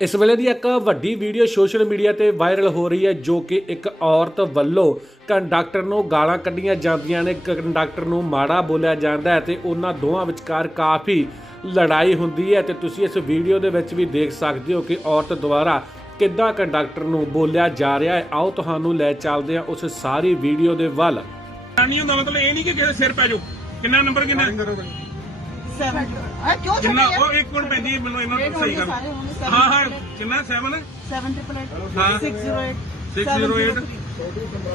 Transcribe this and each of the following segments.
ਇਸ ਵੇਲੇ ਦੀ ਇੱਕ ਵੱਡੀ ਵੀਡੀਓ ਸੋਸ਼ਲ ਮੀਡੀਆ ਤੇ ਵਾਇਰਲ ਹੋ ਰਹੀ ਹੈ ਜੋ ਕਿ ਇੱਕ ਔਰਤ ਵੱਲੋਂ ਕੰਡਕਟਰ ਨੂੰ ਗਾਲਾਂ ਕੱਢੀਆਂ ਜਾਂਦੀਆਂ ਨੇ। ਕੰਡਕਟਰ ਨੂੰ ਮਾੜਾ ਬੋਲਿਆ ਜਾਂਦਾ ਹੈ ਤੇ ਉਹਨਾਂ ਦੋਵਾਂ ਵਿਚਕਾਰ ਕਾਫੀ ਲੜਾਈ ਹੁੰਦੀ ਹੈ ਤੇ ਤੁਸੀਂ ਇਸ ਵੀਡੀਓ ਦੇ ਵਿੱਚ ਵੀ ਦੇਖ ਸਕਦੇ ਹੋ ਕਿ ਔਰਤ ਦੁਆਰਾ ਕਿੱਦਾਂ ਕੰਡਕਟਰ ਨੂੰ ਬੋਲਿਆ ਜਾ ਰਿਹਾ ਹੈ। ਆਓ ਤੁਹਾਨੂੰ ਲੈ ਚੱਲਦੇ ਹਾਂ ਉਸ ਸਾਰੀ ਵੀਡੀਓ ਦੇ ਵੱਲ। ਨਹੀਂ ਹੁੰਦਾ ਮਤਲਬ ਇਹ ਨਹੀਂ ਕਿ ਕਿਸੇ ਸਿਰ ਪੈ ਜਾਓ ਕਿੰਨਾ ਨੰਬਰ ਕਿੰਨਾ? ਹੈ? ਆ ਕਿਉਂ ਛੱਡਿਆ ਉਹ ਇੱਕ ਮਿੰਟ ਪੈਂਦੀ ਹੈ, ਮੈਨੂੰ ਇਹਨਾਂ ਨੂੰ ਸਹੀ ਕਰ ਹਾਂ ਹਾਂ ਕਿੰਨਾ 7 seven? Triple eight, ਹਾਂ। six zero eight, 608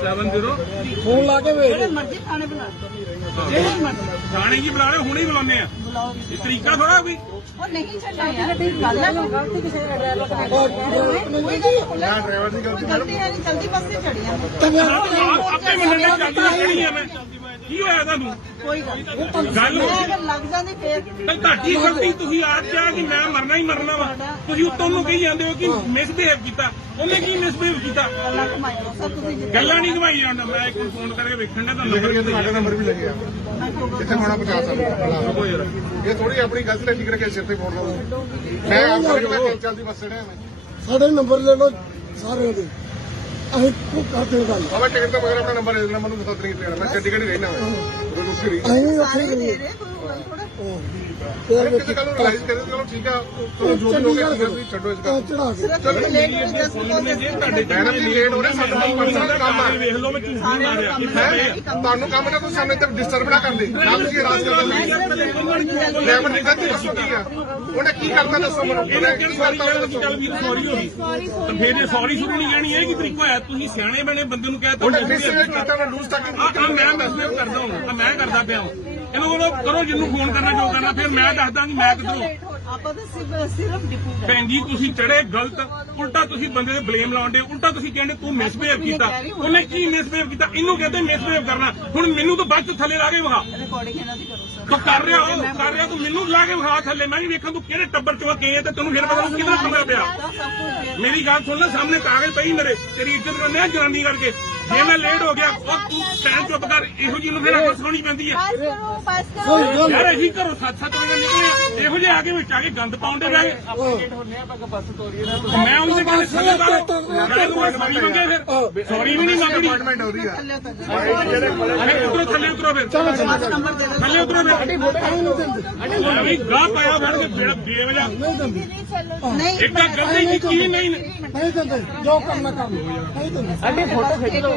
seven zero 70 phone ਲਾ ਕੇ ਵੇਖ। ਜਿਹੜੇ ਮਰਜ਼ੀ ਖਾਣੇ ਬਣਾ ਲਓ। ਜਿਹੜੇ ਮਰਜ਼ੀ। ਥਾਣੇ ਕੀ ਬੁਲਾ ਰਹੇ ਹੋ? ਹੁਣੇ ਹੀ ਬੁਲਾਉਂਦੇ ਆ। ਇਹ ਤਰੀਕਾ ਥੋੜਾ ਕੋਈ? ਉਹ ਨਹੀਂ ਛੱਡਣਾ ਯਾਰ। ਗੱਲ ਹੈ? ਗਲਤੀ ਕਿਸੇ ਦਾ ਡਰਾਈਵਰ ਦਾ ਕੋਈ ਡਰਾਈਵਰ ਦੀ ਗਲਤੀ ਹੈ ਨਹੀਂ ਜਲਦੀ ਬੱਸ ਤੇ ਚੜੀਆਂ। ਆਪ- ਆਪੇ ਮੰਨਣ ਦੇ ਚੱਲਦੀ ਕਿਹੜੀ ਆ ਮੈਂ। ਕੀ ਹੋਇਆ ਤੁਹਾਨੂੰ? ਕੋਈ ਗੱਲ ਨਹੀਂ। ਗੱਲ ਲੱਗ ਜਾਂਦੀ ਫੇਰ। ਤਾਂ ਤੁਹਾਡੀ ਗਲਤੀ ਤੁਸੀਂ ਆਪ ਕਿਹਾ ਕਿ ਮੈਂ ਮਰਨਾ ਹੀ ਮਰਨਾ ਵਾ। ਤੁਸੀਂ ਉੱਤੋਂ ਨੂੰ ਕਹੀ ਜਾਂਦੇ ਹੋ ਕਿ ਮਿਸਬਿਹੇਵ ਕੀਤਾ। ਉਹਨੇ ਕੀ ਮਿਸਬਿਹੇਵ ਕੀਤਾ? ਗੱਲਾਂ ਕਮਾਈ ਸਰ ਤੁਸੀਂ ਗੱਲਾਂ ਨਹੀਂ ਘਵਾਈ ਜਾਂਦਾ ਮੈਂ ਇੱਕ ਫੋਨ ਕਰਕੇ ਵੇਖਣ ਦਾ ਤਾਂ ਨੰਬਰ ਤੁਹਾਡਾ ਨੰਬਰ ਵੀ ਲੱਗਿਆ। ਕਿੱਥੇ ਹੋਣਾ ਪਹੁੰਚਾ ਸਕਦਾ। ਕੋਈ ਯਾਰ ਇਹ ਥੋੜੀ ਆਪਣੀ ਗਲਤੀ ਠੀਕ ਰੱਖੇ ਸਿਰ ਤੇ ਫੋਨ ਮੈਂ ਆਪ ਕਰਕੇ ਮੈਂ ਚੱਲਦੀ ਬੱਸ ਚੜਿਆ ਮੈਂ। ਸਾਡੇ ਨੰਬਰ ਲੈ ਲਓ ਸਾਰਿਆਂ ਦੇ। ਅਸੀਂ ਕੋ ਕਰਦੇ ਗੱਲ। ਬਾਬਾ ਟਿਕਟ ਤੋਂ ਮਗਰ ਆਪਣਾ ਨੰਬਰ ਦੇ ਦੇਣਾ ਮੈਨੂੰ ਦੱਸ ਨਹੀਂ ਦੇਣਾ ਮੈਂ ਚੰਡੀਗੜ੍ਹ ਹੀ ਰਹਿਣਾ। ਮੈਂ ਰੁਕੀ ਰਹੀ ਅਸੀਂ ਉੱਥੇ ਹੀ ਰਹੇ ਤੇ ਕਿਸੇ ਗੱਲ ਨੂੰ ਰਿਲਾਈਜ਼ ਕਰੇ ਚਲੋ ਠੀਕ ਆ ਚਲੋ ਜੋ ਵੀ ਹੋ ਗਿਆ ਤੁਸੀਂ ਛੱਡੋ ਇਸ ਗੱਲ ਚੜਾ ਕੇ। ਸਿਰਫ ਇੱਕ ਲੇਟ ਹੋ ਜਸਟ ਜੇ ਤੁਹਾਡੇ ਮੈਂ ਨਾ ਵੀ ਲੇਟ ਹੋ ਰਿਹਾ ਸਾਡਾ ਵੀ ਪਰਸਨਲ ਕੰਮ ਆ। ਵੇਖ ਲਓ ਮੈਂ ਝੂਠ ਨਹੀਂ ਮਾਰਿਆ। ਕਿੱਥੇ ਹੈ ਪਏ ਆ ਤੁਹਾਨੂੰ ਕੰਮ ਨਾ ਤੁਸੀਂ ਸਾਹਮਣੇ ਤੇ ਡਿਸਟਰਬ ਨਾ ਕਰਦੇ ਨਾ ਤੁਸੀਂ ਰਾਜ ਕਰਦੇ ਡਰਾਈਵਰ ਨੇ ਗਲਤੀ ਦੱਸੋ ਕੀ ਆ? ਉਹਨੇ ਕੀ ਕਰਤਾ ਦੱਸੋ ਮੈਨੂੰ? ਇਹਨਾਂ ਇਹਨੇ ਕਿਹੜੀ ਕੀ ਸਾਰੀ ਗੱਲ ਵੀ ਸੌਰੀ ਹੋ ਗਈ। ਤਾਂ ਫਿਰ ਇਹ ਸੌਰੀ ਸ਼ੁਰੂ ਨਹੀਂ ਕਹਿਣੀ ਇਹ ਕੀ ਤਰੀਕਾ ਤੁਸੀਂ ਸਿਆਣੇ ਬਣੇ ਬੰਦੇ ਨੂੰ ਕਹਿ ਤਾ ਮੈਂ ਲੂਜ਼ ਤੱਕ ਆ ਆ ਮੈਂ ਮੈਸੇਜ ਕਰਦਾ ਹਾਂ ਆ ਮੈਂ ਕਰਦਾ ਪਿਆ ਹਾਂ ਇਹਨੂੰ ਬੋਲੋ ਕਰੋ ਜਿੰਨੂੰ ਫੋਨ ਕਰਨਾ ਜੋ ਕਰਨਾ ਫਿਰ ਮੈਂ ਦੱਸਦਾ ਕਿ ਮੈਂ ਕਿੱਧਰੋਂ ਆਪਾਂ ਤਾਂ ਸਿਰਫ ਸਿਰਫ ਡਿਪੂ ਭੈਣ ਜੀ ਤੁਸੀਂ ਚੜੇ ਗਲਤ ਉਲਟਾ ਤੁਸੀਂ ਬੰਦੇ ਤੇ ਬਲੇਮ ਲਾਉਂਦੇ ਉਲਟਾ ਤੁਸੀਂ ਕਹਿੰਦੇ ਤੂੰ ਮਿਸਬਿਹੇਵ ਕੀਤਾ। ਉਹਨੇ ਕੀ ਮਿਸਬਿਹੇਵ ਕੀਤਾ? ਇਹਨੂੰ ਕਹਿੰਦੇ ਮਿਸਬਿਹੇਵ ਕਰਨਾ। ਹੁਣ ਮੈਨੂੰ ਤਾਂ ਬਾਅਦ ਚ ਥੱਲੇ ਲਾ ਕੇ ਵਿਖਾ। ਰਿਕਾਰਡਿੰਗ ਇਹਨਾਂ ਦੀ ਕਰੋ ਸਰ ਤੂੰ ਕਰ ਰਿਹਾ ਉਹ ਕਰ ਰਿਹਾ ਤੂੰ ਮੈਨੂੰ ਲਾ ਕੇ ਵਿਖਾ ਥੱਲੇ। ਮੈਂ ਵੀ ਵੇਖਾਂ ਤੂੰ ਕਿਹੜੇ ਟੱਬਰ ਚੋਂ ਗਏ ਤੇ ਤੈਨੂੰ ਫਿਰ ਪਤਾ ਕਿਹਦਾ ਪੰਗਾ ਪਿਆ। ਮੇਰੀ ਗੱਲ ਸੁਣ ਲੈ ਸਾਹਮਣੇ ਕਾਗਜ਼ ਪਈ ਮੇਰੇ ਤੇਰੀ ਇੱਜ਼ਤ ਕਰਨੇ ਆ ਜਨਾਨੀ ਕਰਕੇ। ਜੇ ਮੈਂ ਲੇਟ ਹੋ ਗਿਆ ਉਹ ਤੂੰ ਟਾਈਮ ਚੁੱਪ ਕਰ ਇਹੋ ਜਿਹੀ ਫਿਰ ਅੱਗੇ ਸੁਣੀ ਪੈਂਦੀ ਹੈ। ਪਾਸ ਕਰੋ ਕੋਈ ਕਰੋ ਯਾਰ ਅਸੀਂ ਘਰੋਂ ਸੱਤ ਸੱਤ ਵਜੇ ਨਿਕਲੇ ਇਹੋ ਜਿਹੇ ਆ ਕੇ ਵਿੱਚ ਆ ਕੇ ਗੰਦ ਪਾਉਂਦੇ ਗਏ। ਮੈਂ ਉਹਦੇ ਕੋਲ ਨਾਲੇ ਤੂੰ ਸੌਰੀ ਮੰਗੇ ਫਿਰ। ਸੌਰੀ ਵੀ ਨਹੀਂ ਮੰਗਣੀ ਅਪਾਇੰਟਮੈਂਟ ਉਹਦੀ ਆ। ਥੱਲੇ ਉਤਰ ਅਰੇ ਉਤਰੋ ਥੱਲੇ ਉਤਰੋ ਫਿਰ। ਥੱਲੇ ਉਤਰੋ ਫਿਰ। ਅਰੇ ਗਾਹ ਪਾਇਆ ਫੜ ਕੇ ਬੇੜਾ ਬੇਵਜਾ ਨਹੀਂ ਦਿੰਦੇ। ਨਹੀਂ ਇੱਕ ਤਾਂ ਗਲਤੀ ਕੀਤੀ ਹੀ ਨਹੀਂ ਨਹੀਂ ਦਿੰਦੇ। ਜੋ ਕਰਨਾ ਕਰ ਨਹੀਂ ਦਿੰਦੇ। ਅੱਡੇ ਫੋਟੋ ਖਿੱਚ ਲਓ।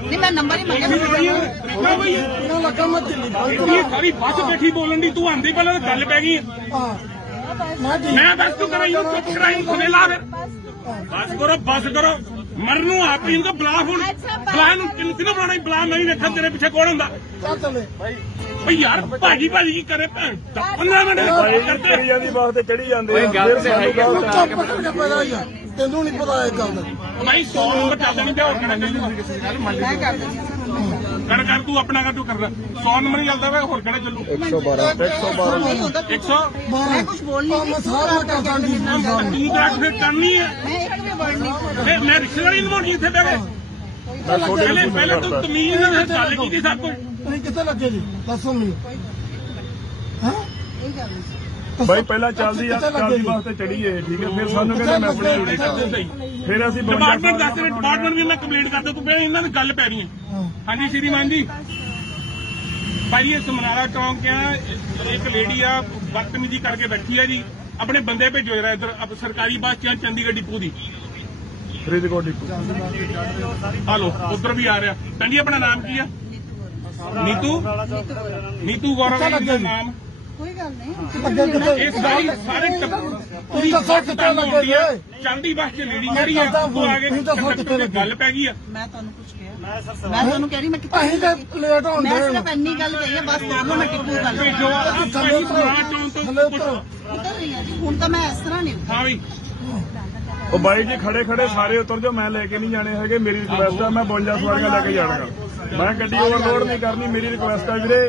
ਨਹੀਂ ਮੈਂ ਨੰਬਰ ਹੀ ਮੰਗਿਆ ਤਰੀਕਾ ਬਈ? ਇਹਨਾਂ ਲੱਗਾ ਮੈਂ ਦਿੱਲੀ ਬੰਦ ਇਹ ਸਾਰੀ ਬੱਸ ਬੈਠੀ ਬੋਲਣ ਦੀ ਤੂੰ ਆਂਦੀ ਪਹਿਲਾਂ ਤਾਂ ਗੱਲ ਪੈ ਗਈ। ਹਾਂ। ਮੈਂ ਮੈਂ ਬਸ ਤੂੰ ਕਰਾਈ ਨੂੰ ਚੁੱਪ ਕਰਾਈ ਖੁਨੇ ਲਾ ਫਿਰ। ਬਸ ਕਰੋ ਬਸ ਕਰੋ। ਮਰਨ ਨੂੰ ਆਪ ਹੀ ਬੁਲਾ ਹੁਣ ਬੁਲਾ ਨੂੰ ਕਿੰਨ ਕਿੰਨ ਬੁਲਾਣਾ ਬੁਲਾ ਮੈਂ ਨਹੀਂ ਵੇਖਾਂ ਤੇਰੇ ਪਿੱਛੇ ਕੌਣ ਹੁੰਦਾ? ਚੱਲ ਚੱਲੇ। ਓਏ ਯਾਰ ਭਾਜੀ ਭਾਜੀ ਕੀ ਕਰੇ ਭੈਣ? 15 ਮਿੰਟ ਕਰਦੇ ਜਾਂਦੀ ਬਾਤ ਤੇ ਚੜੀ ਜਾਂਦੇ ਗੱਲ ਚੁੱਪ ਕਰਕੇ ਪਤਾ ਹੀ ਆ। ਤੈਨੂੰ ਨਹੀਂ ਪਤਾ ਇਹ ਗੱਲ ਦਾ। ਭਾਈ 100 ਨੰਬਰ ਚੱਲਦੇ ਨਹੀਂ ਪਿਆ ਹੋਰ ਕਿਹੜਾ ਚੱਲੂ ਮੈਂ ਕਰ ਦਿੰਦੀ। ਹਾਂ। ਕਰ ਕਰ ਤੂੰ ਆਪਣਾ ਕਰ ਤੂੰ ਕਰਦਾ 100 ਨੰਬਰ ਹੀ ਚੱਲਦਾ ਵਾ ਹੋਰ ਕਿਹੜਾ ਚੱਲੂ? 112 ਨਹੀਂ ਹੁੰਦਾ। 100 ਮੈਂ ਕੁਝ ਬੋਲ ਨਹੀਂ ਮੈਂ ਸਾਰਾ ਕਰਦਾ ਜੀ ਤੂੰ ਤਾਂ ਫਿਰ ਕਰਨੀ ਹੈ ਮੈਂ ਇੱਕ ਵੀ ਵਰਡ ਨਹੀਂ ਬੋਲਿਆ। ਮੈਂ ਮੈਂ ਰਿਸ਼ਤੇਦਾਰੀ ਨਿਭਾਉਣੀ ਇੱਥੇ ਬਹਿ ਕੇ। ਪਹਿਲੇ ਪਹਿਲੇ ਤੂੰ ਤਮੀਜ਼ ਨਾਲ ਗੱਲ ਕੀਤੀ ਸਭ ਕੁਝ ਨਹੀਂ ਕਿੱਥੇ ਲੱਗੇ ਜੀ? ਦੱਸੋ ਮੈਨੂੰ ਹਾਂ? ਇਹ ਗੱਲ ਨਹੀਂ ਸੀ। ਬਾਈ ਪਹਿਲਾਂ ਚੱਲਦੀ ਆ ਚੱਲਦੀ ਬਾਤ ਤੇ ਚੜੀਏ ਠੀਕ ਹੈ? ਫਿਰ ਸਾਨੂੰ ਕਹਿੰਦੇ ਮੈਂ ਆਪਣੀ ਡਿਊਟੀ ਕਰਦੇ ਕਰਦਾ ਸਹੀ। ਫਿਰ ਅਸੀਂ ਡਿਪਾਰਟਮੈਂਟ ਦੱਸ ਰਹੇ ਡਿਪਾਰਟਮੈਂਟ ਵੀ ਮੈਂ ਕੰਪਲੀਟ ਕਰਦਾ। ਤੂੰ ਪਹਿਲਾਂ ਇਹਨਾਂ ਦੀ ਗੱਲ ਪੈ ਰਹੀ ਹੈ। ਹਾਂਜੀ ਸ਼੍ਰੀਮਾਨ ਜੀ। ਭਾਈ ਇਹ ਸਮਨਾਰਾ ਚੌਂਕ ਆ। ਇੱਕ ਲੇਡੀ ਆ ਬਦਤਮੀਜ਼ੀ ਕਰਕੇ ਬੈਠੀ ਆ ਜੀ। ਆਪਣੇ ਬੰਦੇ ਭੇਜੋ ਜਰਾ ਇੱਧਰ ਸਰਕਾਰੀ ਬੱਸ ਚੰਡੀਗੜ੍ਹ ਡਿਪੂ ਦੀ। ਫਰੀਦਕੋਟ ਡਿਪੂ। ਹਲੋ ਉਧਰ ਵੀ ਆ ਰਿਹਾ। ਟੰਡੀ ਆਪਣਾ ਨਾਮ ਕੀ ਆ? ਨੀਤੂ ਨੀਤੂ? ਗੌਰਵ ਦਾ ਨਾਮ? ਕੋਈ ਗੱਲ ਨਹੀਂ। ਅੱਗੇ ਕਿੱਥੇ ਇਹ ਸਾਰੀ ਸਾਰੇ ਟੱਬਰ ਪੂਰੀ ਦੱਸੋ ਕਿੱਥੇ ਲੱਗੇ ਜੀ? ਚੰਡੀ ਬੱਸ ਚ ਲੇਡੀ ਜਿਹੜੀ ਆ ਉਹ ਆ ਕੇ ਤੁਸੀਂ ਦੱਸੋ ਕਿੱਥੇ ਲੱਗੇ? ਗੱਲ ਪੈ ਗਈ ਆ। ਮੈਂ ਤੁਹਾਨੂੰ ਕੁਝ ਕਿਹਾ। ਮੈਂ ਤੁਹਾਨੂੰ ਕਹਿ ਰਹੀ ਮੈਂ ਕਿੱਥੇ ਅਸੀਂ ਤਾਂ ਲੇਟ ਹੋਣ ਮੈਂ ਦੇ ਸਿਰਫ ਇੰਨੀ ਗੱਲ ਕਹੀ ਹੈ ਬਸ ਦੋਨੋਂ ਮੈਂ ਟਿੱਪੂ ਗੱਲ ਭੇਜੋ ਆ ਥੱਲੇ ਭਾਈ ਉਤਰੋ। ਸਮਨਾਰਾ ਚੌਂਕ ਤੋਂ ਪੁੱਛੋ। ਹੁਣ ਮੈਂ ਇਸ ਤਰ੍ਹਾਂ ਨਹੀਂ ਹਾਂ ਵੀ ਉਹ ਬਾਈ ਜੀ ਖੜੇ ਖੜੇ ਸਾਰੇ ਉਤਰ ਜਾਓ ਮੈਂ ਲੈ ਕੇ ਨਹੀਂ ਜਾਣੇ ਹੈਗੇ ਮੇਰੀ ਰਿਕੁਐਸਟ ਆ ਮੈਂ 52 ਸਵਾਰੀਆਂ ਲੈ ਕੇ ਜਾਣਾਗਾ ਮੈਂ ਗੱਡੀ ਓਵਰਲੋਡ ਨਹੀਂ ਕਰਨੀ ਮੇਰੀ ਰਿਕੁਐਸਟ ਆ ਵੀਰੇ।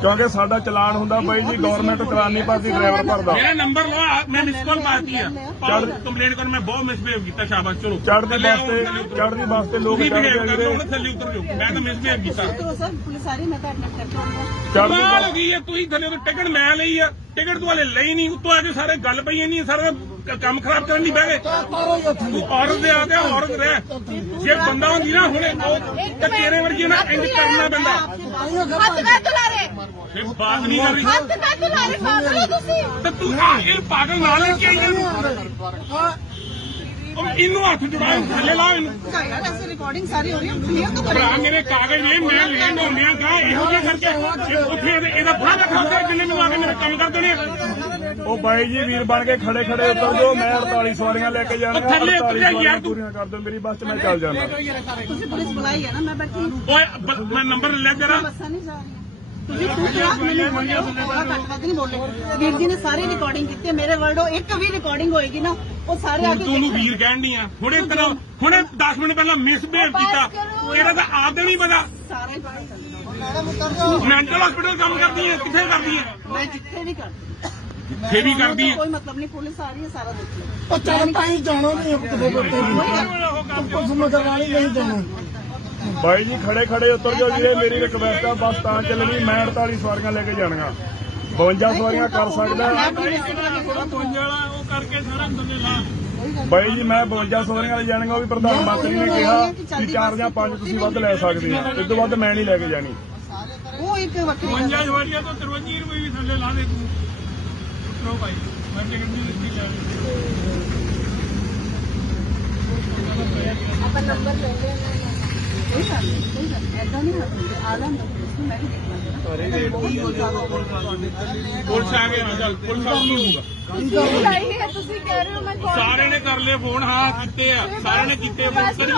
ਕਿਉਂਕਿ ਸਾਡਾ ਚਲਾਨ ਹੁੰਦਾ ਬਾਈ ਜੀ ਗਵਰਨਮੈਂਟ ਚਲਾਨ ਨਹੀਂ ਭਰਦੀ ਡਰਾਈਵਰ ਭਰਦਾ ਮੇਰਾ ਨੰਬਰ ਲਓ ਆ, ਮੈਂ ਮਿਸ ਕਾਲ ਮਾਰਤੀ ਆ ਕੰਪਲੇਂਟ ਕਰ ਮੈਂ ਬਹੁਤ ਮਿਸਬਿਹੇਵ ਕੀਤਾ ਸ਼ਾਬਾਸ਼ ਚਲੋ ਚੜ੍ਹਦੀ ਥੱਲੇ ਆਓ, ਬੱਸ ਤੇ ਥੱਲੇ ਉਤਰੋ। ਚੜ੍ਹਦੀ ਬੱਸ ਤੇ ਲੋਕ ਤੁਸੀਂ ਚੜ੍ਹਦੇ behave ਕਰ ਵੀਰੇ ਲਓ, ਹੁਣ ਥੱਲੇ ਉਤਰ ਜਾਓ ਮੈਂ ਤਾਂ ਮਿਸਬਿਹੇਵ ਕੀਤਾ तो सर पुलिस आ रही है मैं तो एडमिट करके आऊंगा ਚੜ੍ਹਦੀ ਕਮਾਲ ਹੋ ਬੱਸ ਗਈ ਹੈ ਤੁਸੀਂ ਥੱਲੇ ਤੋਂ ਟਿਕਟ ਮੈਂ ਲਈ ਆ ਟਿਕਟ ਤੂੰ ਹਲੇ ਲਈ ਨਹੀਂ ਉੱਤੋਂ ਆ ਕੇ ਸਾਰੇ ਗੱਲ ਪਈ ਨਹੀਂ ਸਾਰੇ ਕ- ਕੰਮ ਖਰਾਬ ਕਰਨ ਲਈ ਬਹਿ ਗਏ। ਔਰਤ ਦੇ ਆ ਤੇ ਔਰਤ ਰਹਿ। ਜੇ ਬੰਦਾ ਹੁੰਦੀ ਨਾ ਹੁਣੇ ਤੇ ਤੇਰੇ ਵਰਗੀ ਨਾ ਇੰਜ ਕਰਨਾ ਪੈਂਦਾ। ਹੱਥ ਮੈਂ ਹੱਥ ਮੈਂ ਕੇ ਆਈ ਇਹਨੂੰ। ਇਹਨੂੰ ਹੱਥ ਜੁੜਾਓ ਥੱਲੇ ਰਿਕਾਰਡਿੰਗ ਸਾਰੀ ਹੋ ਰਹੀ ਹੈ ਕਲੀਅਰ ਤਾਂ ਮੇਰੇ ਕਾਗਜ਼ ਨੇ ਮੈਂ ਲੈਣ ਆਉਂਦਿਆਂ ਕਾ ਇਹੋ ਜਿਹਾ ਕਰਕੇ ਉੱਥੇ ਇਹਦਾ ਬੁਰਾ ਰੱਖਾ ਹੁੰਦਾ ਜਿੰਨੇ ਮੈਨੂੰ ਆ ਕੇ ਮੇਰਾ ਕੰਮ ਕਰਦੇ ਨੇ ਉਹ ਬਾਈ ਜੀ ਵੀਰ ਬਣ ਕੇ ਖੜੇ ਖੜੇ ਉੱਤਰ ਜਾਓ ਮੈਂ 48 ਸਵਾਰੀਆਂ ਲੈ ਕੇ ਜਾਣਾ ਥੱਲੇ ਉੱਤਰ ਜਾ ਯਾਰ ਪੂਰੀਆਂ ਕਰ ਦਿਓ ਮੇਰੀ ਬੱਸ 'ਚ ਮੈਂ ਚੱਲ ਜਾਣਾ ਤੁਸੀਂ ਪੁਲਿਸ ਬੁਲਾਈ ਹੈ ਨਾ ਮੈਂ ਬੈਠੀ ਓਏ ਮੈਂ ਨੰਬਰ ਲੈ ਤੇਰਾ ਬੱਸਾਂ ਨਹੀਂ ਜਾ ਰਹੀਆਂ। ਤੁਸੀਂ ਜਿੱਥੇ ਵੀ ਕਰਦੀ ਇੱਥੇ ਵੀ ਕਰਦੀ ਹੈ ਕੋਈ ਮਤਲਬ ਨਹੀਂ ਪੁਲਿਸ ਆ ਰਹੀ ਹੈ ਸਾਰਾ ਦੇਖੋ ਉਹ ਚੱਲ ਤਾਂ ਹੀ ਜਾਣਾ ਨਹੀਂ ਕਿਤੇ ਬੱਤੇ ਵੀ। ਕੁਝ ਮਗਰ ਵਾਲੀ ਨਹੀਂ ਜਾਣਾ। ਬਾਈ ਜੀ ਖੜੇ ਖੜੇ ਉਤਰ ਜਾਓ ਵੀਰੇ ਮੇਰੀ ਰਿਕਵੈਸਟ ਆ ਬੱਸ ਤਾਂ ਚੱਲਣੀ ਮੈਂ 48 ਸਵਾਰੀਆਂ ਲੈ ਕੇ ਜਾਣੀਆਂ। 52 ਸਵਾਰੀਆਂ ਕਰ ਸਕਦਾ। ਉਹ ਕਰਕੇ ਸਾਰਾ ਬੰਦੇ ਲਾ ਬਾਈ ਜੀ ਮੈਂ 52 ਸਵਾਰੀਆਂ ਲੈ ਜਾਣੀਆਂ ਉਹ ਵੀ ਪ੍ਰਧਾਨ ਮੰਤਰੀ ਨੇ ਕਿਹਾ ਕਿ ਚਾਰ ਜਾਂ ਪੰਜ ਤੁਸੀਂ ਵੱਧ ਲੈ ਸਕਦੇ ਆ। ਇਸ ਤੋਂ ਵੱਧ ਮੈਂ ਨਹੀਂ ਲੈ ਕੇ ਜਾਣੀ। ਉਹ ਇੱਕ ਵੱਖਰੀ ਗੱਲ ਹੈ। ਪੰਜਾਂ ਜਵਾਰੀਆਂ ਤੋਂ 53 ਰੁਪਏ ਵੀ ਥੱਲੇ ਲਾ ਦੇ ਤੂੰ। ਭਾਈ ਮੈਂ ਟਿਕਟ ਨਹੀਂ ਦਿੱਤੀ ਜਾਣੀ ਆਪਾਂ ਨੰਬਰ ਲੈ ਲੈਣਾ ਕੋਈ ਗੱਲ ਨਹੀਂ ਕੋਈ ਗੱਲ ਨਹੀਂ। ਐਦਾਂ ਨਹੀਂ ਹੋਣਾ ਆ ਲੈਣ ਦੋ ਪੁਲਿਸ ਨੂੰ ਹੋ ਮੈਂ ਸਾਰੇ ਨੇ ਕਰ ਲਏ ਫੋਨ ਹਾਂ ਕੀਤੇ ਆ। ਸਾਰੇ ਨੇ ਕੀਤੇ ਫੋਨ ਕਰੀਏ